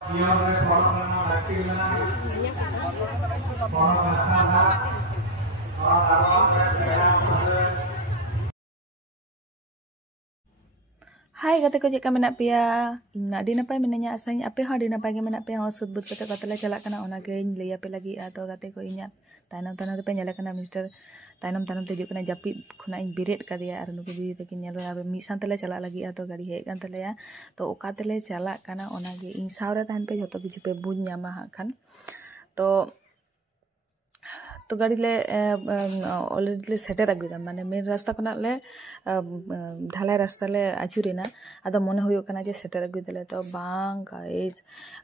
Hai kata ko cek menak pia ina di napai menanya asanya ape ha di napai ge menak pia hosud but kata kata celak kana ona ge lay ape lagi atau kata ko inyat tanam te nyala kana mister tanam te juk kana japi khuna in biret kadiya ar nuku di te nyalo abe mi santale celak lagi atau gari he kan tele ya to oka tele celak kana ona ge in saure tan pe joto kichu pe buñ nyama kan तो गाड़ी ले already ले shutter अगुदा माने main रास्ता खना ले ढालाई रास्ता ले आचुरेना आदा मने हुयो कना जे सेटर अगुदले तो बांग गाइस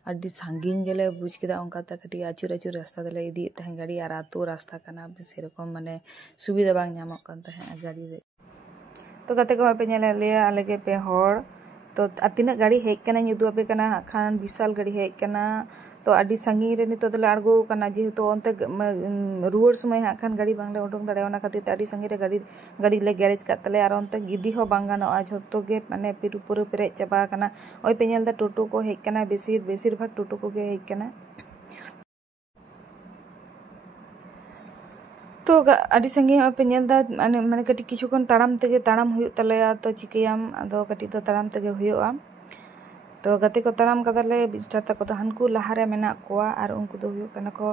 अड्डी सांगिन गेले बुझ केदा ओंका त कटी आचुर रास्ता दले इदी तहे गाड़ी आर आतो रास्ता कना सेरकम माने सुविधा बांग ᱧᱟᱢᱚᱜ ᱠᱟᱱ ᱛᱟᱦᱮᱸ गाड़ी रे तो गाते को पे नेले ले अलगे पे हर तो तीना गाड़ी हेज कना उदू पे कना खान विशाल गाड़ी हेज कना तो अड्डी संगी रे नितो दले आड़गो कना जेहेतु ओनते रुवर समय हाँ खान गाड़ी बांगले उडोंग दाड़े ओना खातिर ते अड्डी संगी रे गाड़ी ले गैरेज का तले आर ओनते गिदी हो बांग गानोआ झोतो गे माने पुरो पेरेज चाबा कना ओय पे नेल दा टोटो को हेज कना बेसिर भाग टोटो को गे हेज कना तो अड्डी संगी पे नेल दा माने कटी किछु कोन ताड़ाम हुयो तलेया तो चिकयाम आदो कटी तो ताड़ाम तेगे हुयोआ तो गाते को ताराम कदाले बिस्टार तक तो हनकु लहारे मेना कोआ आर उनको तो हुयो कना को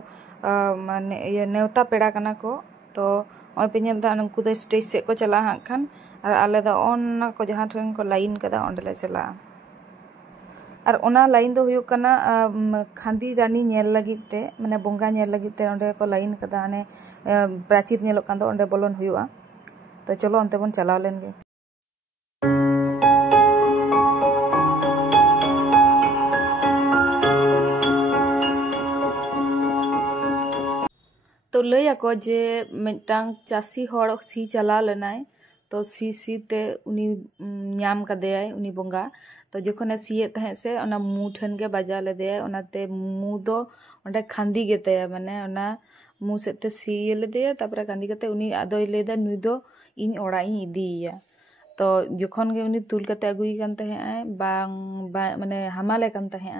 माने ये नेवता पेड़ा कना को तो ओय पे नेल दा उनको तो स्टेज से को चला हां खान आर आले दा ओना को जहां ठन को लाइन कदा ओंडले चला आर ओना लाइन दो हुयो कना खांदी रानी नेल लगित ते माने बोंगा नेल लगित ते ओंडे को लाइन कदा अने प्राचीर नेलो कान दो ओंडे बोलन हुयोआ तो चलो ओनते बन चलाव लेन गे तो लैया को जे मिटांग चासी हड़ सी चला लेनाय तो सी ते उनी ᱧᱟᱢ कदेय उनी बोंगा तो जखने सीए तहे से ओना मु ठन के बजा लेदे ओनाते मु दो ओंडे खांदी गेते माने ओना मु सेते सी लेदे तापरे खांदी कते उनी आदोय लेदा नुई दो इन ओड़ा इन इदीया तो जखन गे उनी तुल कते अगुई कान तहे बांग माने हमाले कान तहे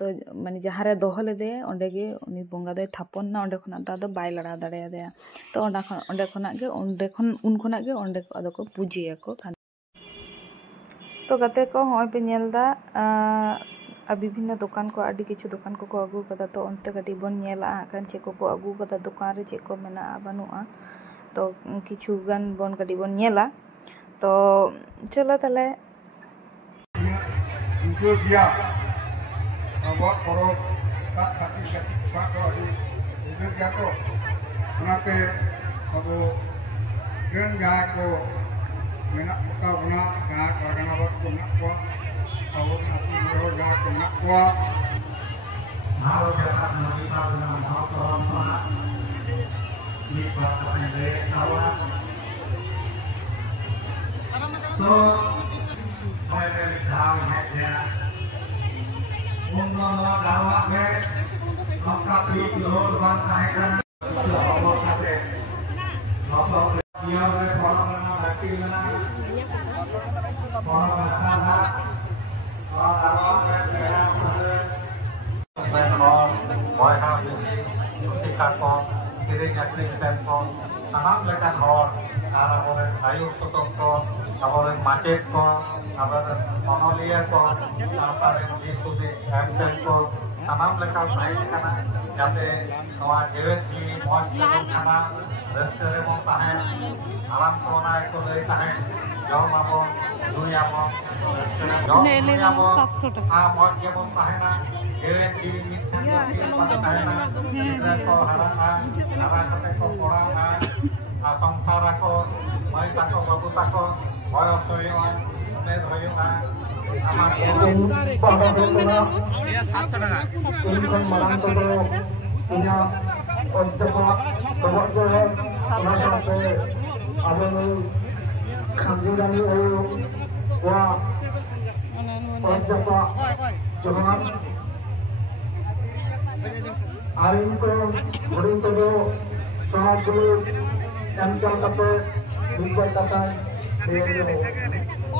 तो माने जहाँ रे दोह लेदे ओंडे गे उनी बोंगा दे थापन ना ओंडे खना दा बाय लड़ा दाड़े दे तो ओंडे खना गे उन खना गे ओंडे को आदो को पूजिया को तो गाते को होय पे नेलदा विभिन्न दुकान को आदि किछु दुकान को अगु कदा तो अंते गाडी बन नेला कान चेक को अगु कदा दुकान रे चेक को मेना बानुआ तो किछु गान बन गाडी बन नेला तो चलो तले Abang korok tak kaki pak kalau di jatuh, nanti aku kan jago menak kau nak kerana waktu nak kuat, kau nanti baru jago nak kuat. Hal jangan kita dengan orang mana ini bahasa Inggris awak. So, saya tahu ya. Mungkin lawak ke, maka itu orang sahaja. Allah kata, Allah dia orang mana hati mana, orang mana orang market ko, onolia ko, ko, tamam lekal baik karena jate noa jerit di mohon cukup karena restoran mau tahan, alam corona itu dari tahan, jauh mau dunia mau, jauh dunia mau, mohon dia mau tahan, jerit di tahan, kita ko harapan ko orang संसार को माई ताको बाबू ताको बयस होयोआ नेद होयोआ आमार ये 700 টাকা इनकन मारांग तो इना অন্তপা সবজে সাথে আবেন খান্দিরানি ও ওয়া অন্তপা জগমান আরিন তো বড়িন তো সমাজগুলো Yang kata, bukan kata, dia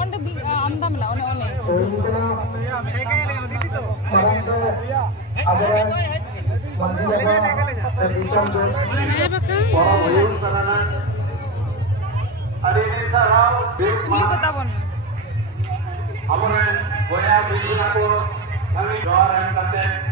onde amda mena one kuli kota bon amore boya bisu ko kami doar kate